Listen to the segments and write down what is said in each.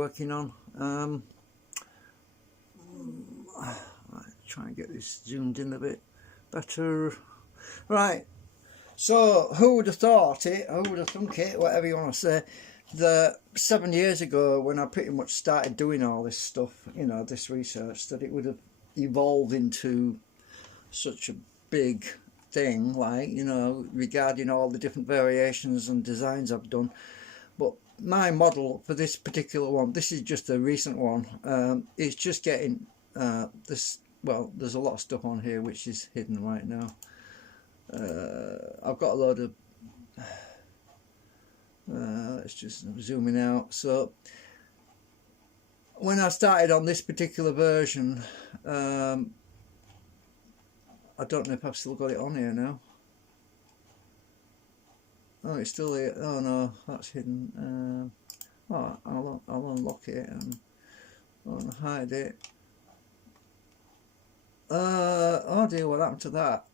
working on. Try and get this zoomed in a bit better. Right, so who would have thought it, who would have thunk it, whatever you want to say, that 7 years ago when I pretty much started doing all this stuff, you know, this research, that it would have evolved into such a big thing, like, you know, regarding all the different variations and designs I've done. But my model for this particular one, this is just a recent one, it's just getting this, well, there's a lot of stuff on here which is hidden right now. I've got a load of let's just zooming out. So when I started on this particular version, I don't know if I've still got it on here now. Oh, it's still here. Oh no, that's hidden. Oh, I'll unlock it and I'll hide it. Oh dear, what happened to that?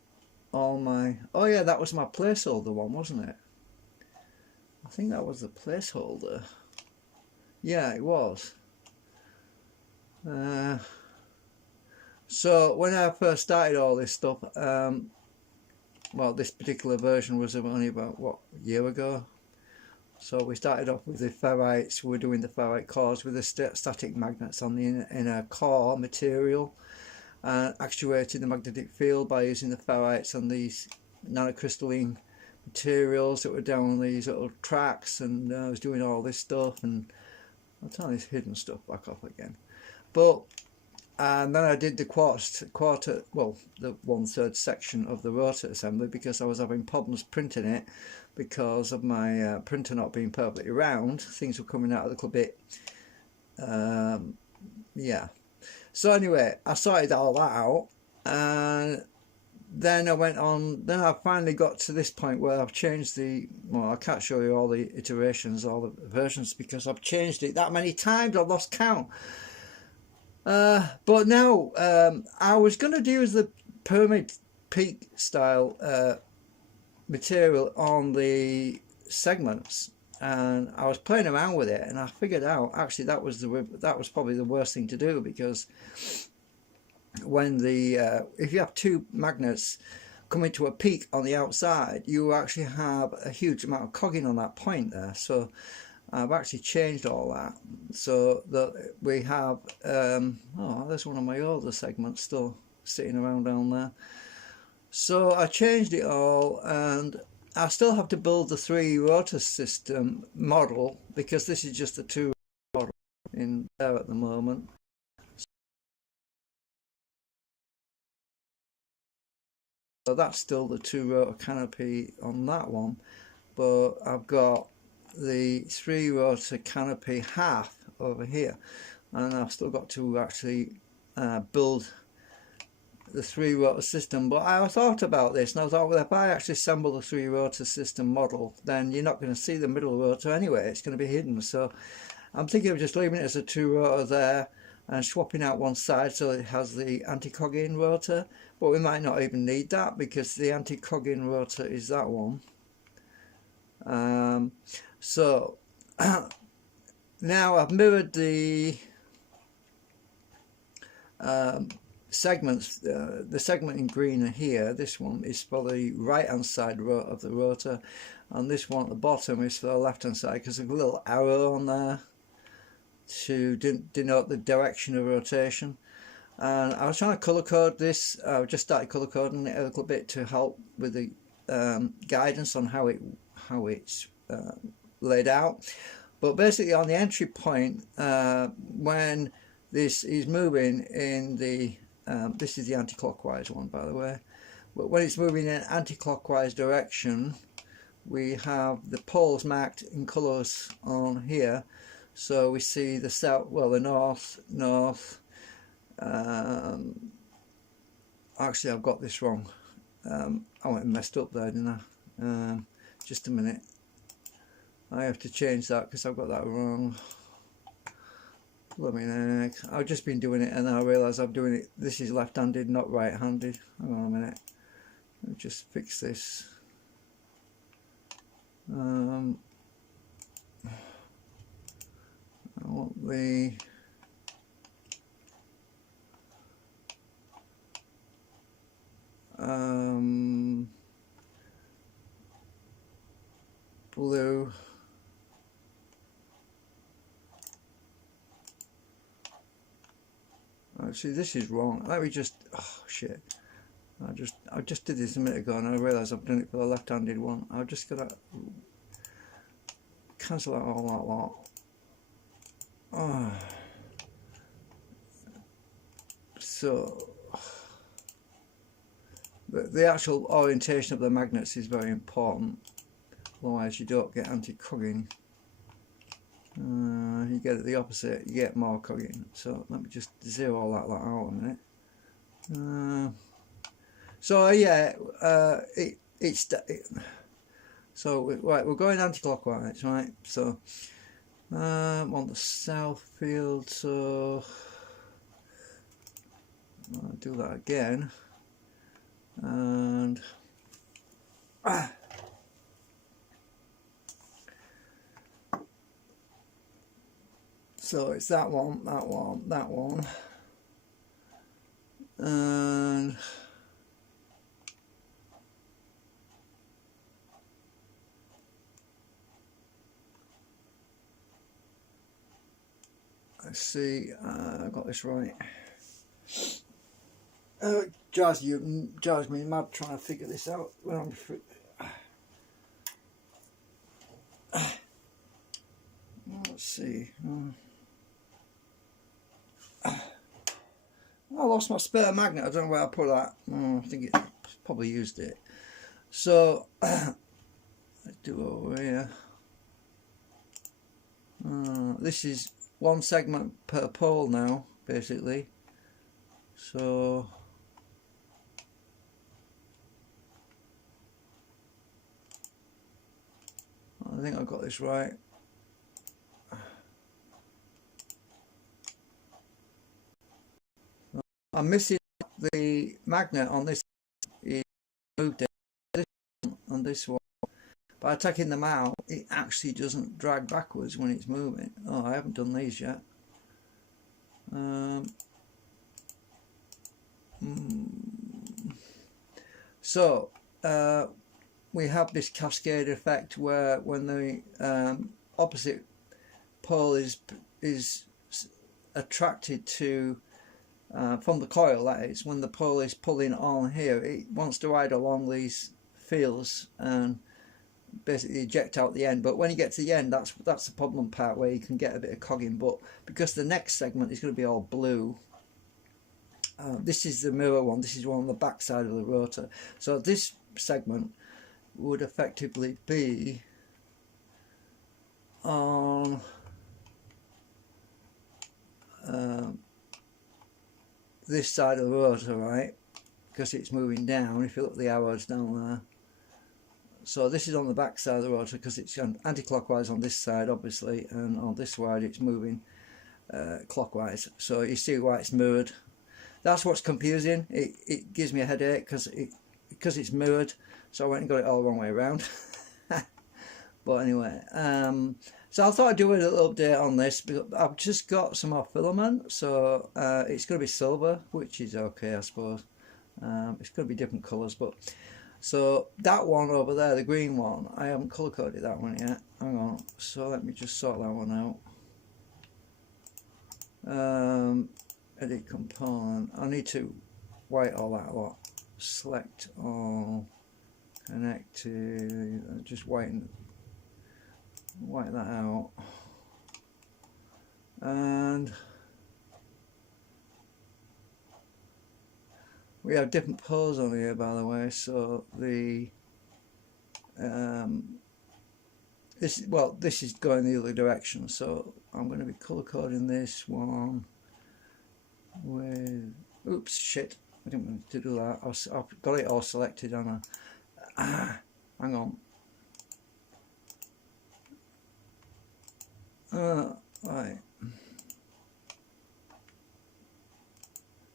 All my, oh yeah, that was my placeholder one, wasn't it? I think that was the placeholder. Yeah, it was. So when I first started all this stuff, well, this particular version was only about, what, a year ago? So we started off with the ferrites. We were doing the ferrite cores with the static magnets on the inner core material, and actuating the magnetic field by using the ferrites and these nanocrystalline materials that were down these little tracks. And I was doing all this stuff, and I'll turn this hidden stuff back off again. But and then I did the quarter, well, the 1/3 section of the rotor assembly, because I was having problems printing it because of my printer not being perfectly round. Things were coming out a little bit, yeah. So anyway, I sorted all that out, and then I went on, then I finally got to this point where I've changed the, well, I can't show you all the iterations, all the versions, because I've changed it that many times, I've lost count. But now, I was going to use the pyramid peak style material on the segments, and I was playing around with it, and I figured out actually that was probably the worst thing to do, because when the if you have two magnets coming to a peak on the outside, you actually have a huge amount of cogging on that point there. So I've actually changed all that, so that we have oh, there's one of my older segments still sitting around down there. So I changed it all, and I still have to build the 3 rotor system model, because this is just the 2 model in there at the moment. So that's still the 2 rotor canopy on that one, but I've got the 3 rotor canopy half over here, and I've still got to actually build the 3 rotor system. But I thought about this, and I thought, well, if I actually assemble the 3 rotor system model, then you're not going to see the middle rotor anyway, it's going to be hidden. So I'm thinking of just leaving it as a 2 rotor there and swapping out one side so it has the anti-cogging rotor, but we might not even need that, because the anti-cogging rotor is that one. So now I've mirrored the segments. The segment in green here, this one is for the right hand side of the rotor, and this one at the bottom is for the left hand side, because there's a little arrow on there to denote the direction of rotation. And I was trying to colour code this. I just started colour coding it a little bit to help with the guidance on how it's laid out. But basically on the entry point, when this is moving in the this is the anti-clockwise one, by the way, but when it's moving in anti-clockwise direction, we have the poles marked in colours on here. So we see the south, well, the north. Actually, I've got this wrong. I went and messed up there, didn't I? Just a minute. I have to change that because I've got that wrong. Blooming heck. I've just been doing it, and I realise I'm doing it. This is left-handed, not right-handed. Hang on a minute. Let me just fix this. I want the blue. Actually, this is wrong. Let me just, oh shit. I just did this a minute ago and I realised I've done it for the left-handed one. I've just got to cancel out all that lot. Oh. So the actual orientation of the magnets is very important, otherwise you don't get anti-cogging. You get it the opposite, you get more cogging. So let me just zero all that lot out a minute. So yeah, so right, we're going anti-clockwise, right? So on the south field, so I'll do that again, and so it's that one, that one, that one, and let's see, I got this right. It drives me mad trying to figure this out when I'm let's see. I lost my spare magnet. I don't know where I put that. I think it probably used it. So let's do over here. This is one segment per pole now, basically. So I think I got this right. I'm missing the magnet on this. It moved it, this one and this one. By taking them out, it actually doesn't drag backwards when it's moving. Oh, I haven't done these yet. So we have this cascade effect where when the opposite pole is attracted to from the coil, that is, when the pole is pulling on here, it wants to ride along these fields and basically eject out the end. But when you get to the end, that's the problem part where you can get a bit of cogging. But because the next segment is going to be all blue, this is the mirror one, this is one on the back side of the rotor, so this segment would effectively be on this side of the rotor, right, because it's moving down. If you look at the arrows down there, so this is on the back side of the rotor because it's anti-clockwise on this side obviously, and on this side it's moving clockwise. So you see why it's mirrored. That's what's confusing. It gives me a headache because it's mirrored, so I went and got it all the wrong way around. But anyway, so I thought I'd do a little update on this because I've just got some more filament, so it's going to be silver, which is okay, I suppose. It's going to be different colours, but so that one over there, the green one, I haven't colour coded that one yet. Hang on, so let me just sort that one out. Edit component. I need to white all that lot. Select all, connect to, just white that out. And we have different poles on here, by the way. So the this is going the other direction. So I'm going to be color coding this one with, oops, shit, I didn't want to do that. I've got it all selected on a, hang on. Right.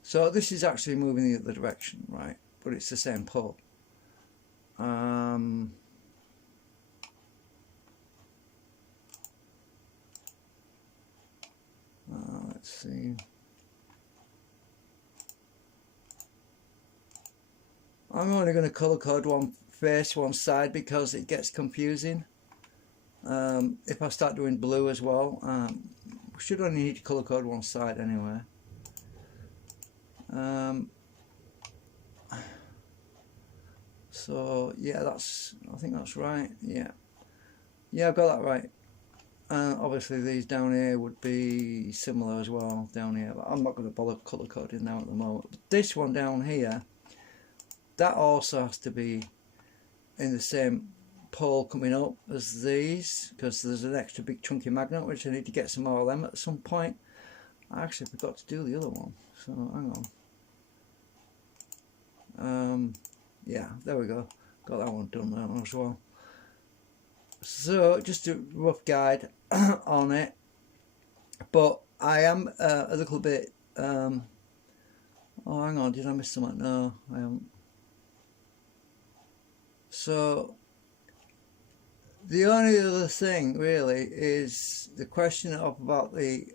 So this is actually moving the other direction, right? But it's the same pole. let's see. I'm only going to colour code one face, one side, because it gets confusing. If I start doing blue as well, we should only need to colour code one side anyway. So yeah, I think that's right. Yeah, I've got that right. Obviously these down here would be similar as well down here, but I'm not going to bother colour coding now at the moment. But this one down here, that also has to be in the same pole coming up as these, because there's an extra big chunky magnet which I need to get some more of them at some point. I actually forgot to do the other one, so hang on. Yeah, there we go, got that one done now as well. So just a rough guide on it, but I am a little bit oh hang on, did I miss something? No, I haven't. So the only other thing really is the question of about the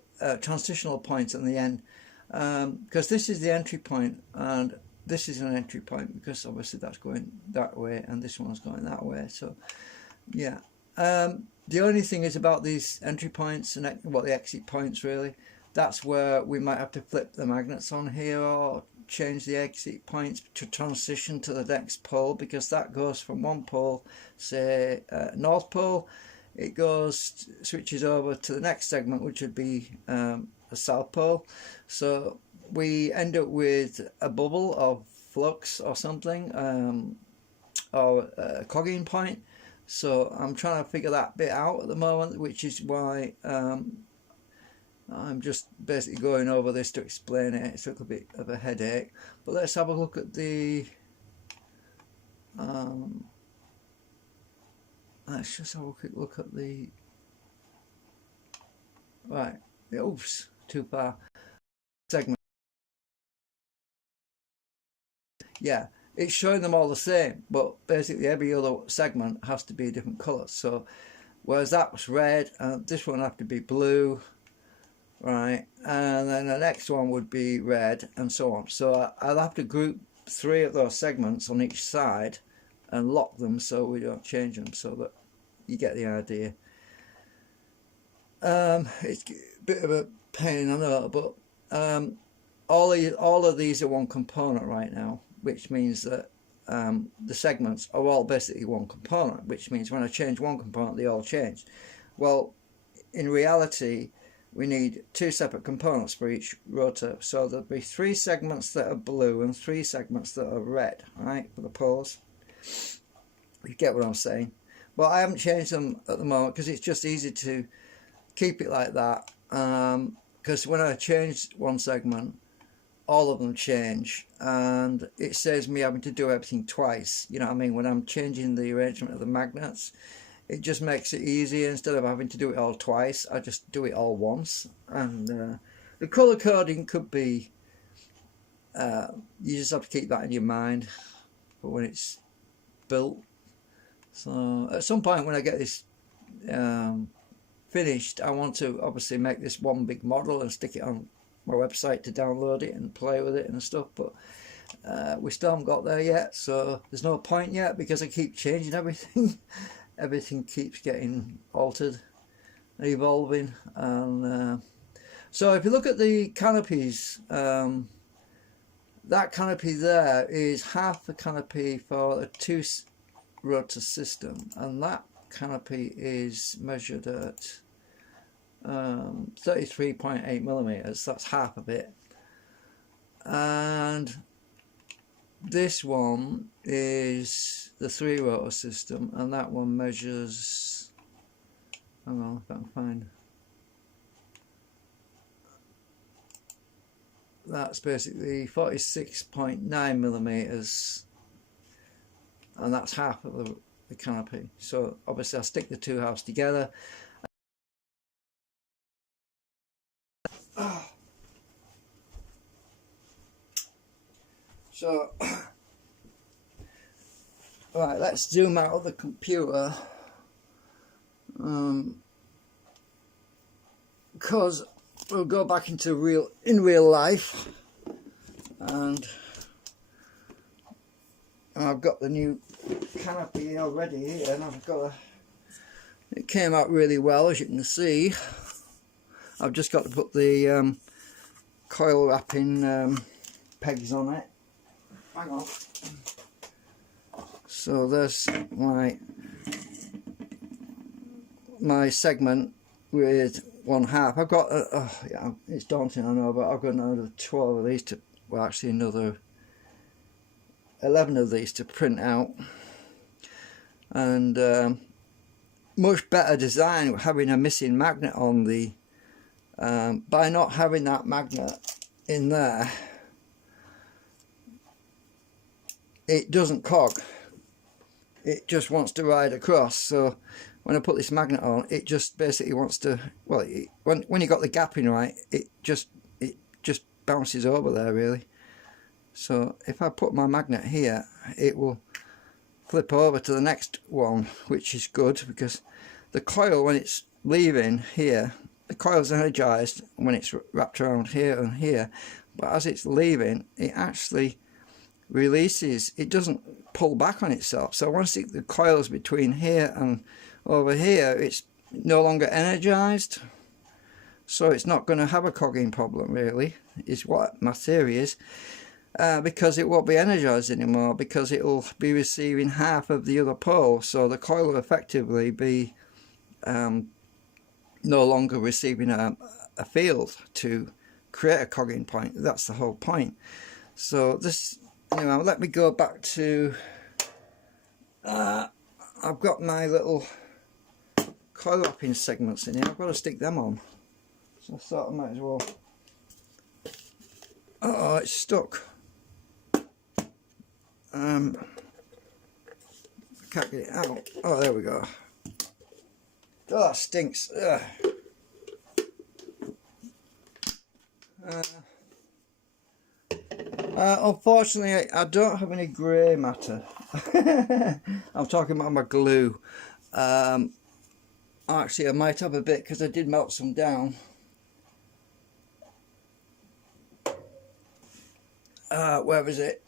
transitional points at the end, because this is the entry point and this is an entry point, because obviously that's going that way and this one's going that way. So yeah, the only thing is about these entry points and the exit points really, that's where we might have to flip the magnets on here or change the exit points to transition to the next pole, because that goes from one pole, say North Pole, it goes, switches over to the next segment, which would be a South Pole. So we end up with a bubble of flux or something, or a clogging point. So I'm trying to figure that bit out at the moment, which is why I'm just basically going over this to explain it. It's a little bit of a headache, but let's have a look at the let's just have a quick look at the right. Oops, too far. Segment. Yeah, it's showing them all the same, but basically every other segment has to be a different colour. So whereas that was red, this one have to be blue, right, and then the next one would be red, and so on. So I'll have to group 3 of those segments on each side and lock them so we don't change them, so that you get the idea. It's a bit of a pain, I know, but all of these are one component right now, which means that the segments are all basically one component, which means when I change one component, they all change. Well, in reality, we need 2 separate components for each rotor, so there'll be 3 segments that are blue and 3 segments that are red, right, for the poles. You get what I'm saying? But I haven't changed them at the moment because it's just easy to keep it like that, because when I change one segment, all of them change, and it saves me having to do everything twice. You know what I mean? When I'm changing the arrangement of the magnets, it just makes it easier. Instead of having to do it all twice, I just do it all once. And the color coding could be, you just have to keep that in your mind for when it's built. So at some point when I get this finished, I want to obviously make this one big model and stick it on my website to download it and play with it and stuff, but we still haven't got there yet, so there's no point yet because I keep changing everything. Everything keeps getting altered, evolving, and so if you look at the canopies, that canopy there is half the canopy for a 2 rotor system, and that canopy is measured at 33.8 millimeters. That's half of it. And this one is the 3 rotor system, and that one measures, hang on if I can find, that's basically 46.9 millimeters, and that's half of the canopy. So obviously I'll stick the 2 halves together. So right, let's zoom out of the computer, because we'll go back into real life, and I've got the new canopy already here, and it came out really well, as you can see. I've just got to put the coil wrapping pegs on it. Hang on. So there's my segment with 1/2. I've got yeah, it's daunting, I know, but I've got another 12 of these to, well, actually another 11 of these to print out. And much better design, having a missing magnet on the by not having that magnet in there, it doesn't cog, it just wants to ride across. So when I put this magnet on, it just basically wants to, well, when you got the gapping right, it just bounces over there really. So if I put my magnet here, it will flip over to the next one, which is good, because the coil, when it's leaving here, the coil's energized when it's wrapped around here and here, but as it's leaving, it actually releases, it doesn't pull back on itself. So once the coil's between here and over here, it's no longer energized, so it's not going to have a cogging problem really, is what my theory is. Because it won't be energized anymore, because it will be receiving half of the other pole, so the coil will effectively be no longer receiving a field to create a cogging point. That's the whole point. So this, anyway, let me go back to I've got my little coil wrapping segments in here. I've got to stick them on, so I thought I might as well. Oh, it's stuck. I can't get it out. Oh, there we go. Oh, that stinks. Unfortunately, I don't have any grey matter. I'm talking about my glue. Actually, I might have a bit, because I did melt some down. Where is it?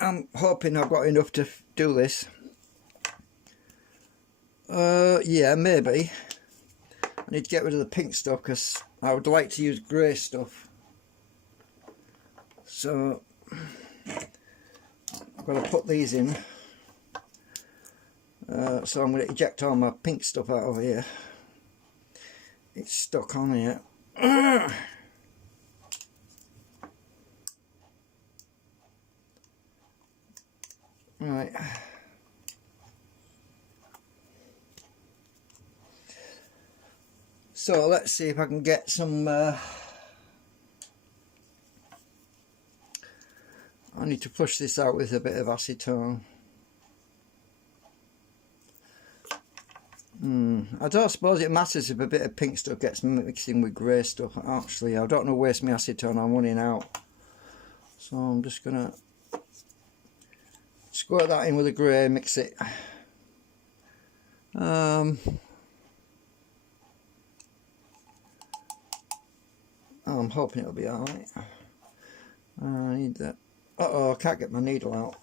I'm hoping I've got enough to do this. Yeah, maybe. I need to get rid of the pink stuff, because I would like to use grey stuff. So I've got to put these in. So I'm going to eject all my pink stuff out of here. It's stuck on here. Right. So let's see if I can get some I need to push this out with a bit of acetone. I don't suppose it matters if a bit of pink stuff gets mixing with grey stuff. Actually, I don't want to waste my acetone, I'm running out. So I'm just gonna squirt that in with the grey, mix it. I'm hoping it'll be alright. I need that. Uh-oh, I can't get my needle out.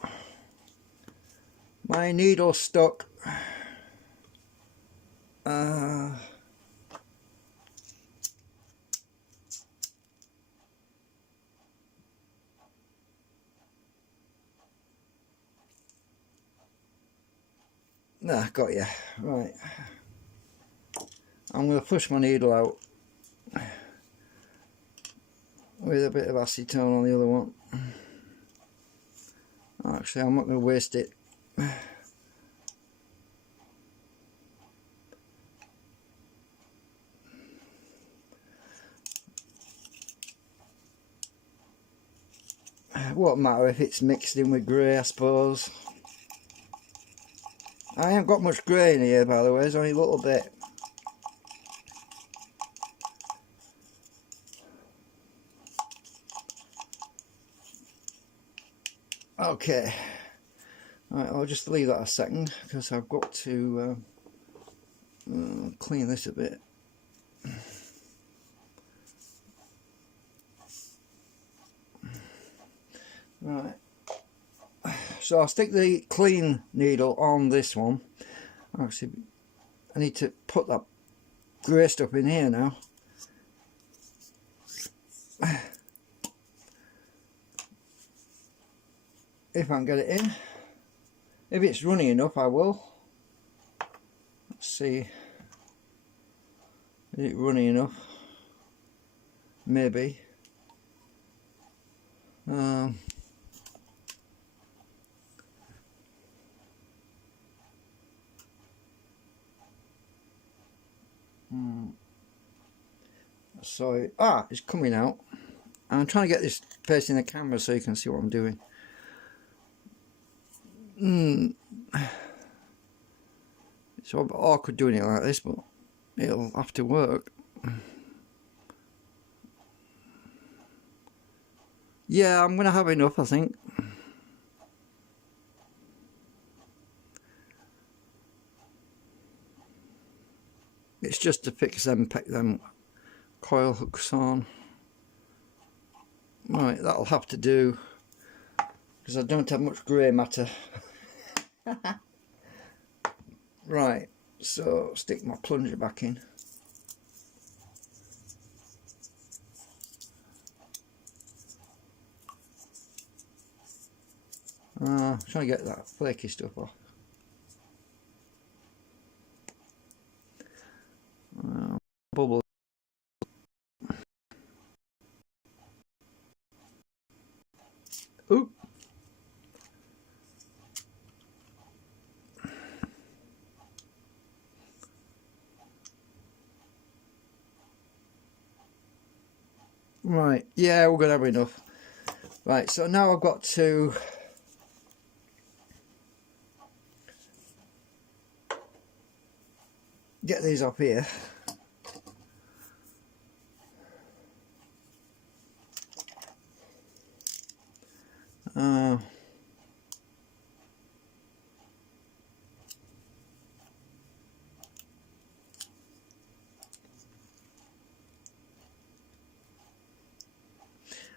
My needle's stuck. Nah, got you. Right. I'm going to push my needle out with a bit of acetone on the other one. Actually, I'm not going to waste it. It won't matter if it's mixed in with grey, I suppose. I haven't got much grey in here, by the way, there's only a little bit. Okay, right, I'll just leave that a second, because I've got to clean this a bit. Right, so I'll stick the clean needle on this one. Actually, I need to put that grey stuff in here now. If I can get it in. If it's runny enough, I will. Let's see. Is it runny enough? Maybe. So, it's coming out. I'm trying to get this facing the camera so you can see what I'm doing. It's a bit awkward doing it like this, but it'll have to work. Yeah, I'm going to have enough, I think. It's just to fix them, pick them coil hooks on. Right, that'll have to do, because I don't have much grey matter. Right, so stick my plunger back in. Trying to get that flaky stuff off. Bubble. Oop. Right, yeah, we're gonna have enough. Right, so now I've got to get these up here.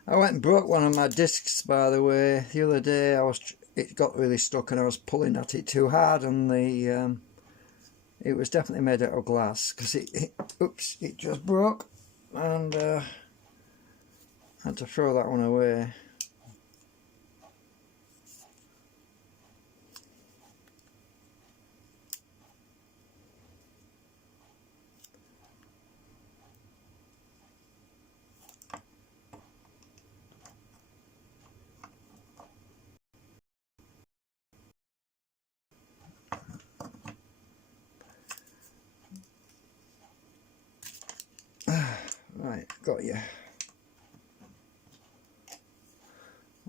I went and broke one of my discs, by the way, the other day. It got really stuck and I was pulling at it too hard, and it was definitely made out of glass, because it just broke, and I had to throw that one away. Right, got you.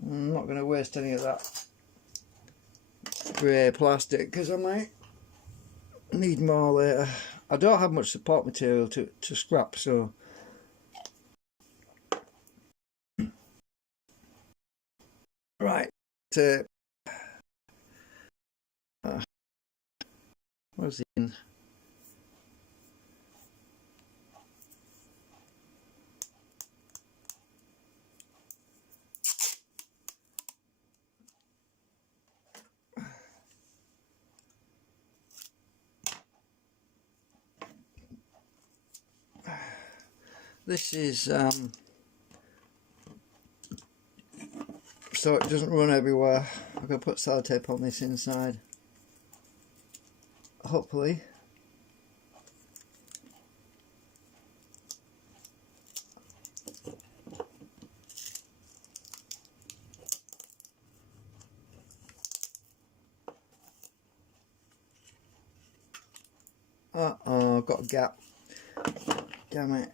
I'm not going to waste any of that grey plastic, because I might need more later. I don't have much support material to scrap, so right. Where's the in? This is so it doesn't run everywhere. I'm going to put sellotape on this inside, hopefully. Uh-oh, I've got a gap. Damn it.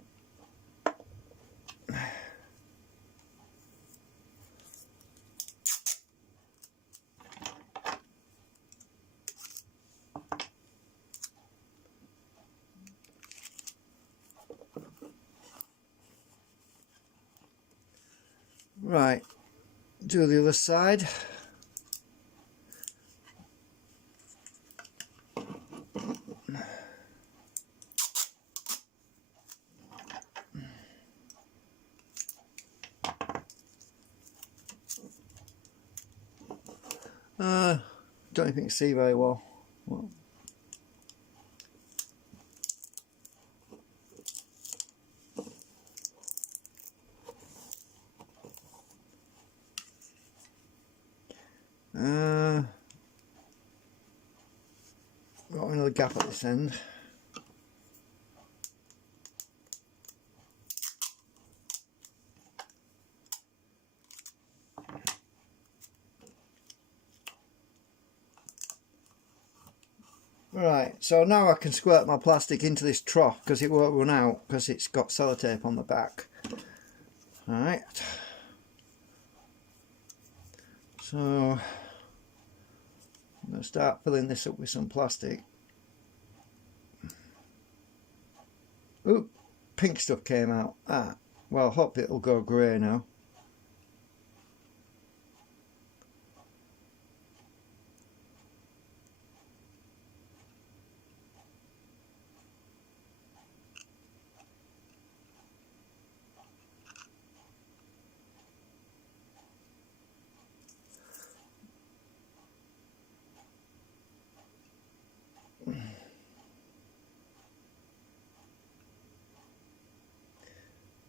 Right, do the other side. Don't even see very well. Got another gap at this end. Right, so now I can squirt my plastic into this trough because it won't run out because it's got sellotape on the back. Alright, so I'm going to start filling this up with some plastic. Oop, pink stuff came out. Well, I hope it'll go grey now.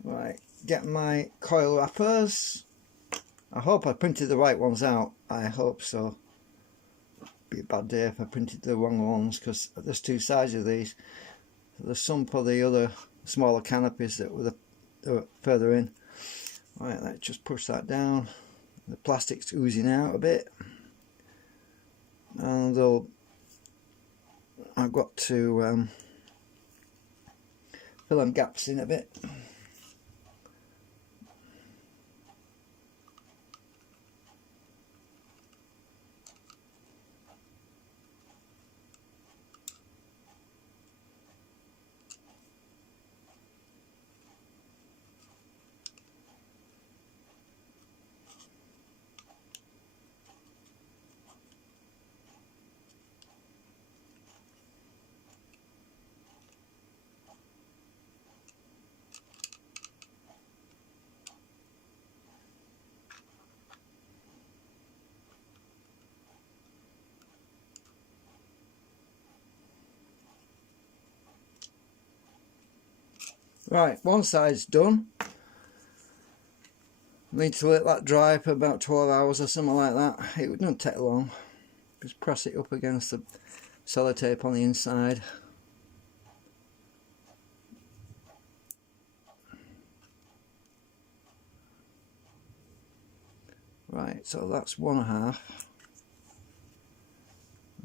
Right, get my coil wrappers. I hope I printed the right ones out. I hope so. Be a bad day if I printed the wrong ones because there's two sides of these. There's some for the other smaller canopies that were further in. Right, let's just push that down. The plastic's oozing out a bit, and I've got to fill them gaps in a bit. Right, one side's done. Need to let that dry for about 12 hours or something like that. It wouldn't take long. Just press it up against the sellotape on the inside. Right, so that's one half.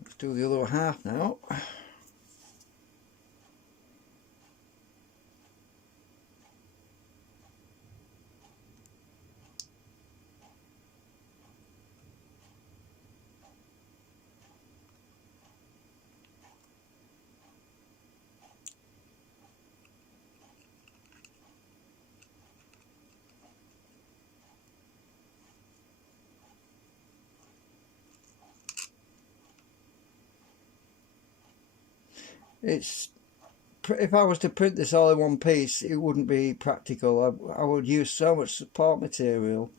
Let's do the other half now. If I was to print this all in one piece, it wouldn't be practical. I would use so much support material,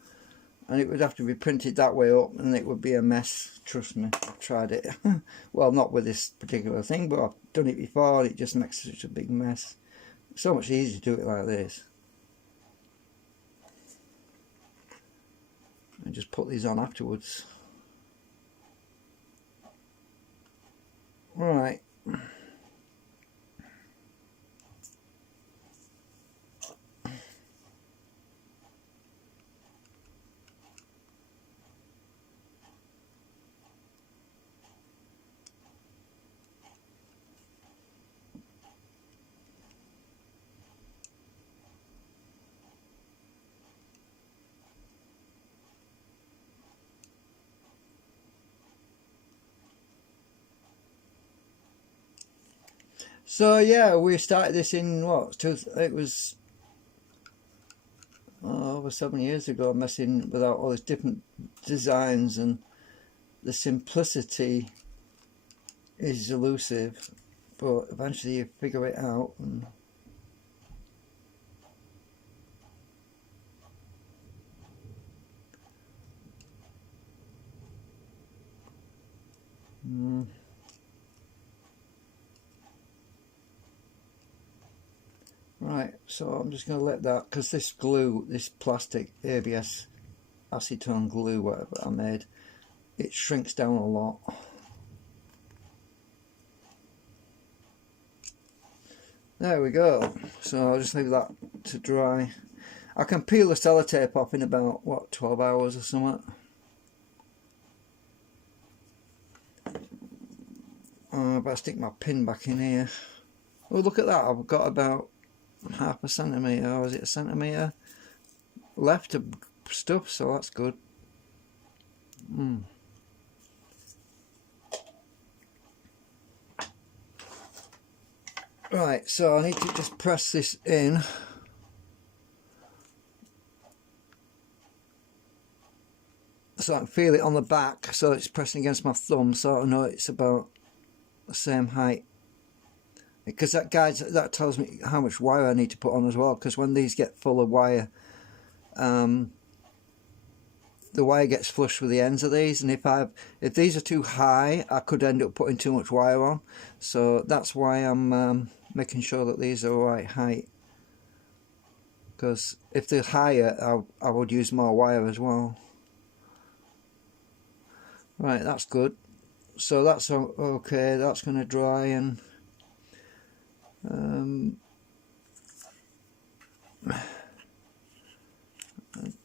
and it would have to be printed that way up, and it would be a mess. Trust me, I've tried it. Well, not with this particular thing, but I've done it before, and it just makes such a big mess. It's so much easier to do it like this. And just put these on afterwards. Right. So yeah, we started this in it was over 7 years ago, messing with all these different designs, and the simplicity is elusive, but eventually you figure it out. And So I'm just going to let that, because this glue, this plastic ABS acetone glue, whatever I made, it shrinks down a lot. There we go. So I'll just leave that to dry. I can peel the sellotape off in about, what, 12 hours or something. But I stick my pin back in here. Oh, look at that. I've got about half a centimetre, or is it a centimetre left of stuff, so that's good. Right, so I need to just press this in. So I can feel it on the back, so it's pressing against my thumb, so I know it's about the same height. Because that guides, that tells me how much wire I need to put on as well, because when these get full of wire, the wire gets flush with the ends of these, and if these are too high, I could end up putting too much wire on. So that's why I'm making sure that these are the right height, because if they're higher, I would use more wire as well. Right, that's good. So that's okay, that's going to dry, and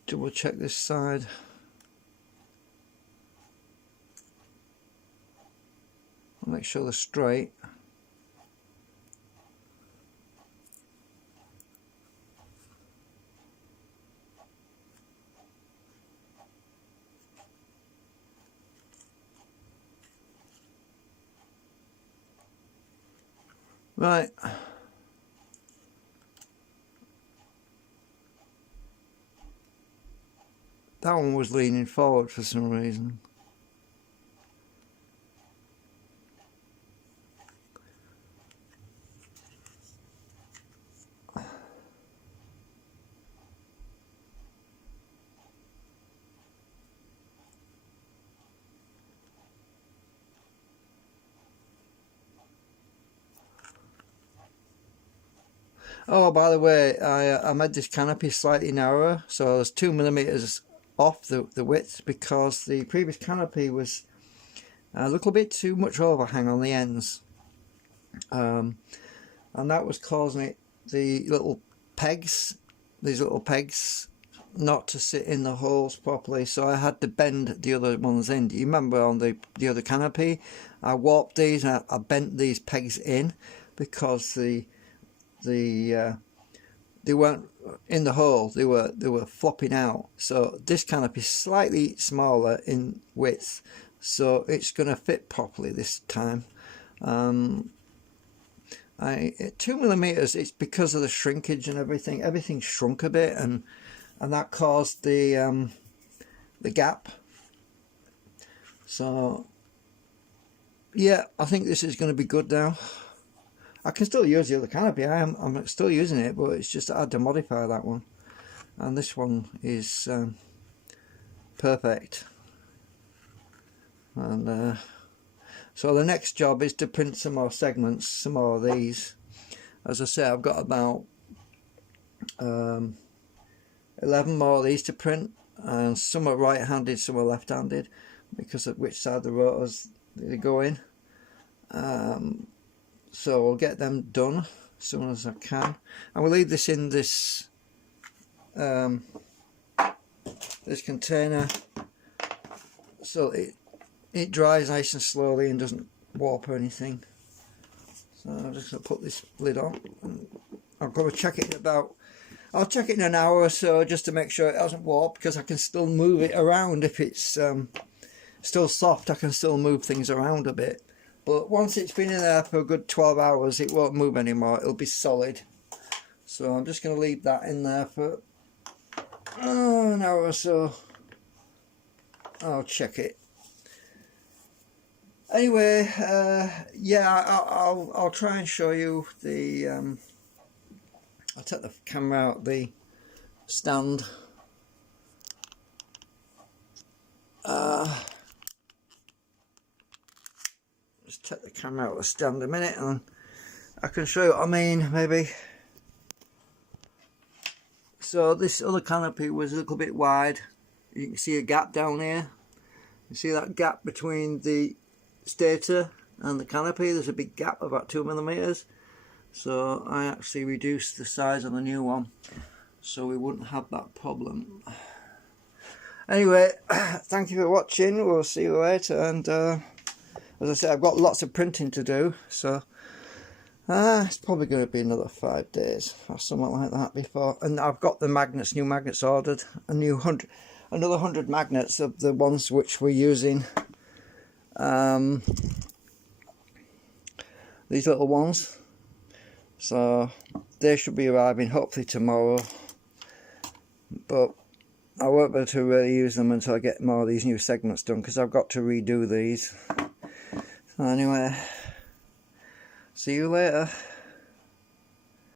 double check this side. I'll make sure they're straight. Right. That one was leaning forward for some reason. Oh, by the way, I made this canopy slightly narrower, so there's 2mm off the width, because the previous canopy was a little bit too much overhang on the ends, and that was causing these little pegs not to sit in the holes properly, so I had to bend the other ones in. Do you remember on the other canopy, I warped these and I bent these pegs in, because they weren't in the hole, they were flopping out. So this canopy is slightly smaller in width, so it's going to fit properly this time. 2mm, it's because of the shrinkage and everything shrunk a bit, and that caused the gap. So yeah, I think this is going to be good now. I can still use the other canopy, I'm still using it, but it's just I had to modify that one, and this one is perfect. And so the next job is to print some more segments, some more of these. As I say, I've got about 11 more of these to print, and some are right-handed, some are left-handed, because of which side the rotors they go in. So I'll get them done as soon as I can, and we'll leave this in this this container, so it dries nice and slowly and doesn't warp or anything. So I'm just going to put this lid on, and I'll go check it I'll check it in an hour or so, just to make sure it hasn't warped, because I can still move it around. If it's still soft, I can still move things around a bit. But once it's been in there for a good 12 hours, it won't move anymore, it'll be solid. So I'm just going to leave that in there for an hour or so. I'll check it. Anyway, yeah, I'll try and show you the, I'll take the camera out the stand. Just take the camera out of the stand a minute, and I can show you what I mean. Maybe So this other canopy was a little bit wide. You can see a gap down here. You see that gap between the stator and the canopy? There's a big gap, about 2mm. So I actually reduced the size on the new one so we wouldn't have that problem. Anyway, thank you for watching. We'll see you later. And as I said, I've got lots of printing to do, so it's probably going to be another 5 days or something like that before. And I've got the magnets, new magnets ordered, another 100 magnets of the ones which we're using. These little ones. So they should be arriving hopefully tomorrow. But I won't be able to really use them until I get more of these new segments done, because I've got to redo these. So anyway, see you later.